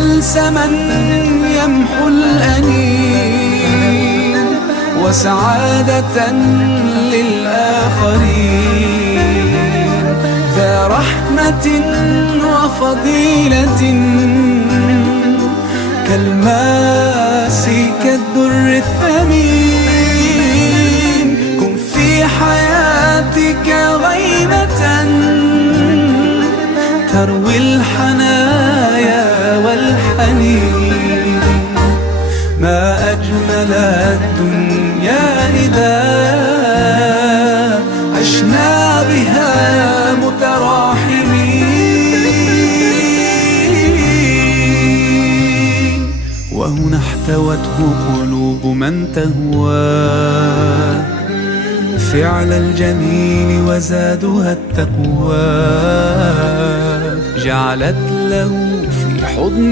بلسما يمحو الأنين وسعادة للآخرين، ذا رحمة وفضيلة كالماس كالدر الثمين. كن في حياتك غيمة تروي الحنايا والحنين، ما أجمل الدنيا إذا عشنا بها متراحمين. وهنا احتوته قلوب من تهوى فعل الجميل وزادها التقوى، جعلت له في حضن